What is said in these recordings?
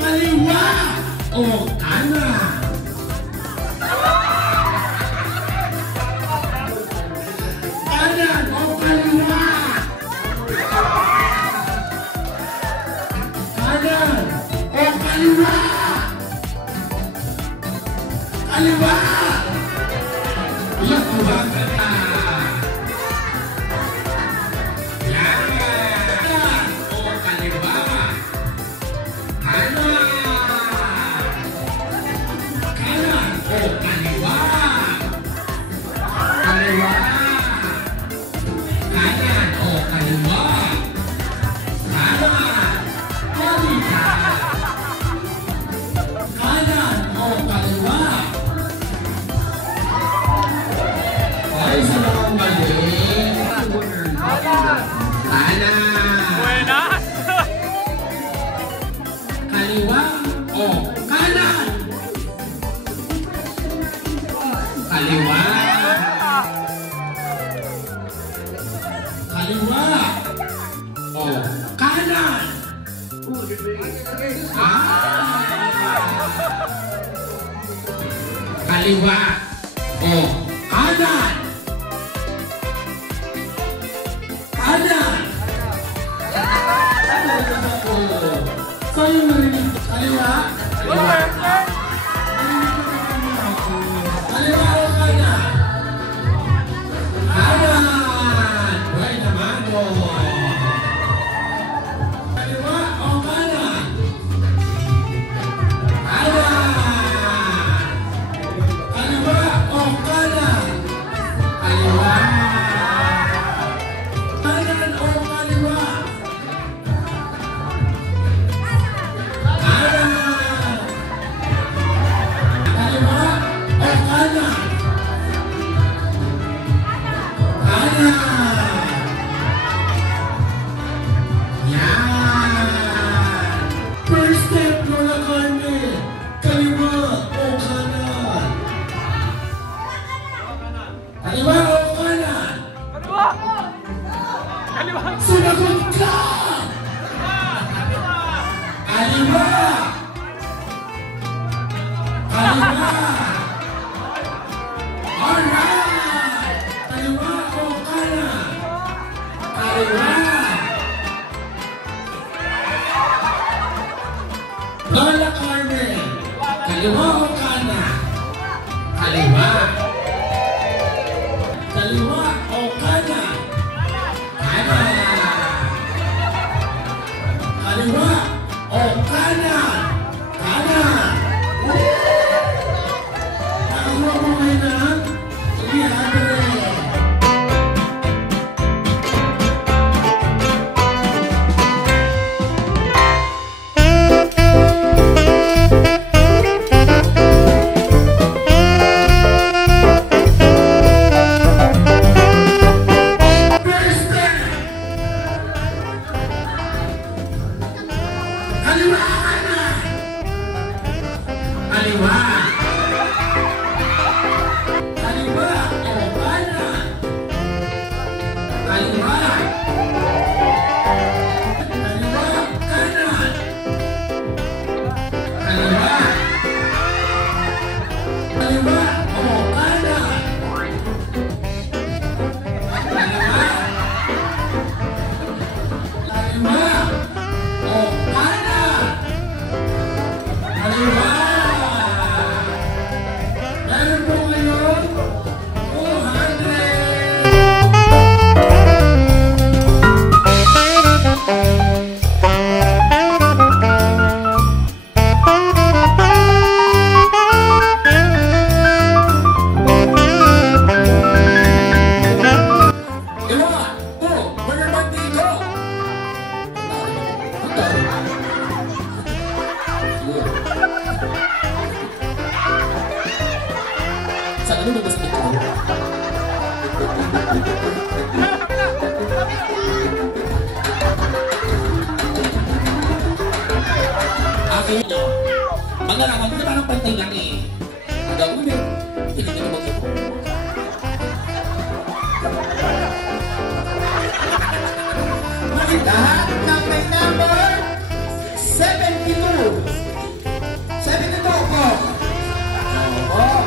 Kaliwa o kanan? Kanan o kaliwa? Kanan o kaliwa? Kaliwa! Iyak mo ba kita? Kaliwa o kanan? Kaliwa. Kaliwa o kanan? Kaliwa o kanan? Kanan. Sa'yo marinig. Kaliwa? Kaliwa. Kaliwa o kanan? Kanan. Buhay naman mo. Kaliwa o kanan? Kanan. Kaliwa o kanan? Kaliwa. Kanan o kaliwa? First step, Lola Carmen. Kaliwa o kanan? Kaliwa o kanan? Kaliwa! Kaliwa! Sumagot ka! Kaliwa! Kaliwa! Alright! Kaliwa o kanan? Kaliwa! Lola Carmen, kaliwa o kanan? Kaliwa. Kaliwa o kanan? Kanan. Kaliwa o kanan? Kanan. Nakakuha mo kayo ng 300. Kaliwa kanan? Kaliwa. Kaliwa o kanan? Kaliwa. Kaliwa kanan? Kaliwa. Kaliwa o kanan? Kaliwa. Kaliwa o kanan? Kaliwa! Meron po ngayon 200! Iwa! Po! Wala bang dito? Sa ano mo gusto ito? inyo. Magalaman ko naman ang pantay lang eh. Magawin eh. Hindi ko naman ito. Lahat ng may number 72. 72 po. Oo.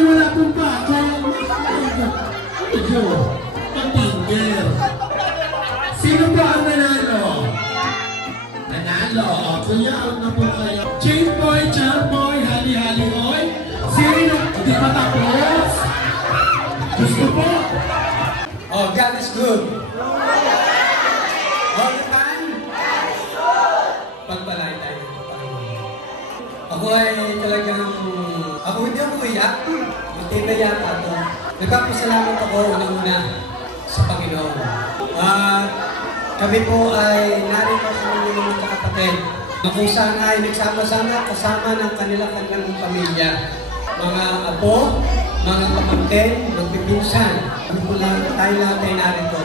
Wala pong pa. Medyo patingger. Sino ba ang nanalo? Nanalo. Kuya, out na po kayo. Chain boy, charm boy, hali-hali boy. Sino? Hindi pa tapos. Gusto po. Oh, God is good. All the time. Pagpalay tayo. Ako ay talagang, ako hindi ako iyak. Hindi na yata ito. Nagpapasalamat ako unang-una sa Panginoon. Kami po ay narito sa mga mga kapatid na kung saan ay nagsama-sama kasama ng kanilang pamilya. Mga apo, mga kapatid, magpipinsan. Kami po lang tayo lahat ay narito.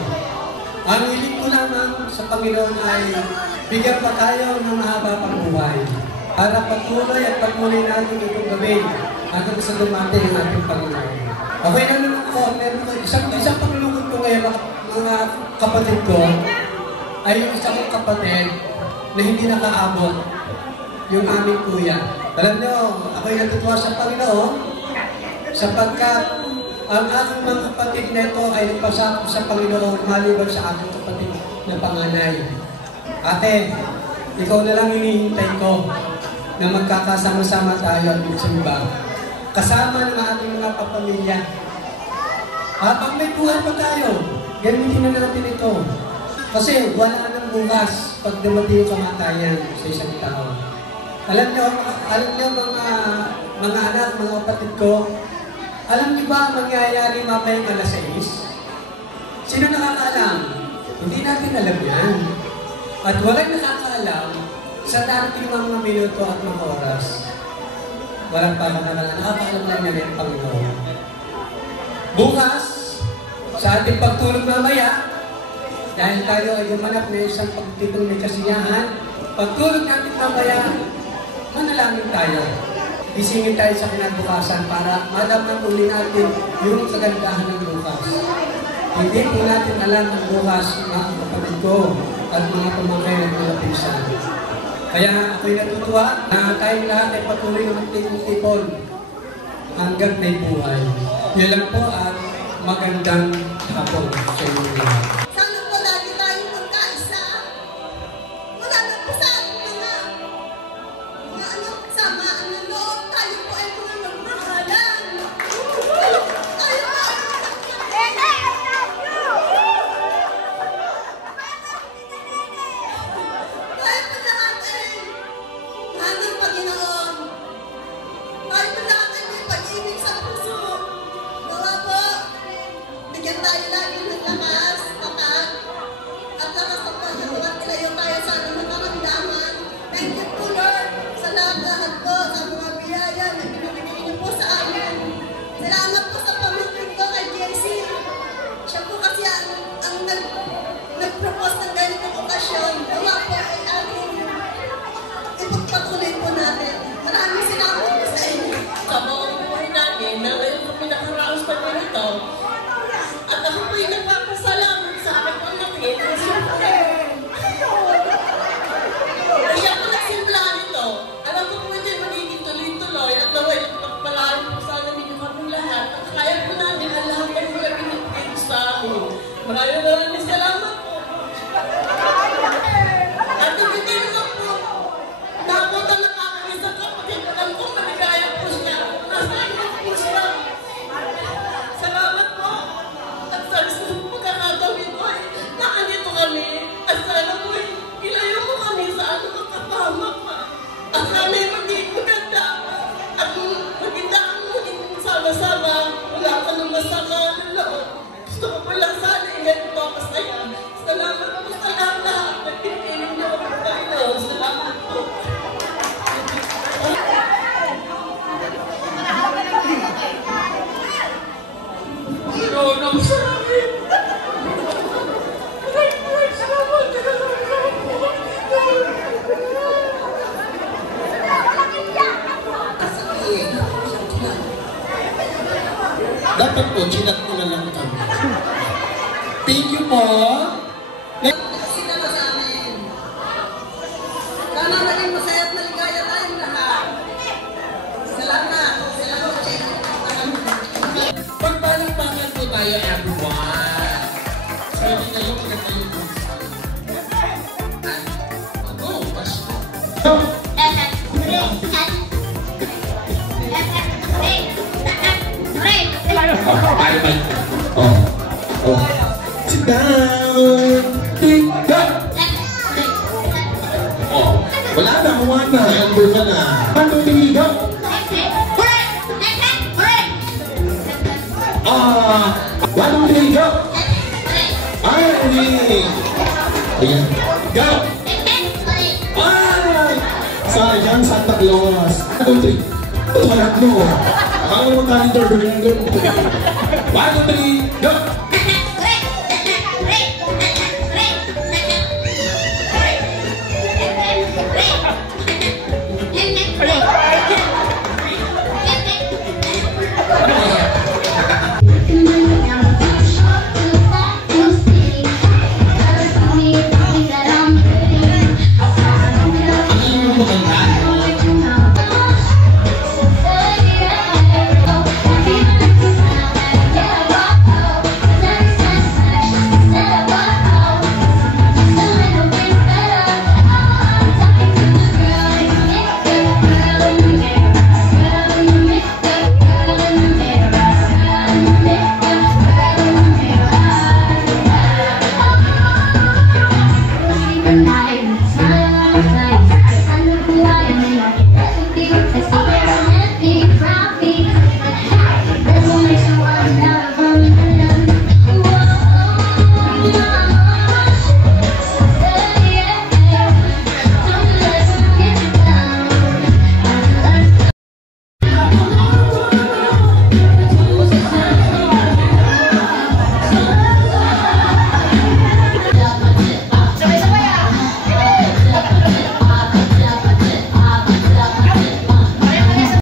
Ang hiling ko lamang sa Panginoon ay bigyan pa tayo ng mahaba pang buhay. Para patuloy at pagmuli natin itong gawin hanggang sa dumating ang ating Panginoon. Ako'y nalulungkot ko, meron isang paglulungkot ko ngayon mga kapatid ko ay yung isang kapatid na hindi nakaabot yung aming kuya. Alam niyo, ako'y natutuwa sa Panginoon sapagkat ang aking mga kapatid na ito ay nagpasako sa Panginoon maliban sa aking kapatid na panganay. Ate, ikaw na lang hinihintay ko na magkakasama-sama tayo at magsimba. Kasama ng ating mga kapamilya. Habang may buhay pa tayo, gamitin na natin ito. Kasi wala nang bukas pag dumating yung kamatayan sa isang tao. Alam niyo mga anak, mga kapatid ko, alam niyo ba ang mangyayari mamayang alas 6? Sino nakakaalam? Hindi natin alam yan. At walang nakakaalam sa darating mga minuto at mga oras. Walang nakakaalam lang yan ang Panginoon. Bukas, sa ating pagtulog mamaya, dahil tayo ay gumanap na isang pagtitong may kasiyahan, pagtulog natin mamaya, manalangin tayo. Isingin tayo sa kinabukasan para madamang uli natin yung kagandahan ng bukas. Hindi po natin alam ang bukas, mga kapatid ko at mga pamangkin at mga pinsan. Kaya ako'y natutuwa na tayong lahat ay patuloy ng tipon hanggang may buhay. Yan lang po at magandang hapon sa inyo lahat. Sana po lagi tayong magkaisa. Wala na po sa ating mga samaan ng loob. Tayo po ay mga magmahalan. Tayo po ay tayo po lahat ay hanggang Panginoon. Tayo po lahat ay may pag-ibig sa puso. Nawa po, bigyan tayo lagi ng lakas, dapat po, chinat mo na lang kami. Thank you po. Sino ba sa amin? Sana maging masaya at maligaya tayong lahat. Salamat. Salamat, Chen. Pagpalakpakan po tayo, everyone. So, hindi kayo maganda yung go, bash mo. Sit down. Tick tock. Wala na, kuha na. Number ka na. 1, 2, 3, go. 1, 2, 3, go. Ay, ayan. Go. Ay! Sayang, Santa Claus. 1, 2, 3. Ito, harap mo. Akala mo tayo interview ng 1, 2, 3, go.